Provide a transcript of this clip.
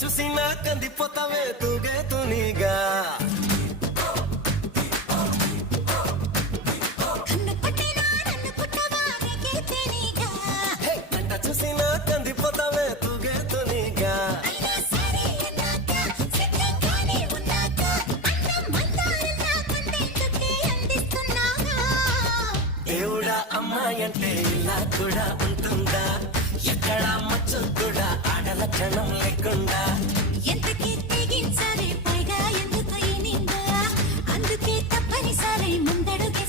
చూసినా కందిపోతావే తూగే తునిగా కంట చూసినా కందిపోతావే తూగే తునిగా దేవుడా అమ్మాయంటే ఇలా కూడా ఉంటుందా ఎక్కడ మచ్చు కూడా ఆడల క్షణం లేకుండా ఎంతకీ తెగించాలి పైగా ఎందుకు ఈ నింద అందుకే తప్పనిసరి ముందడుగే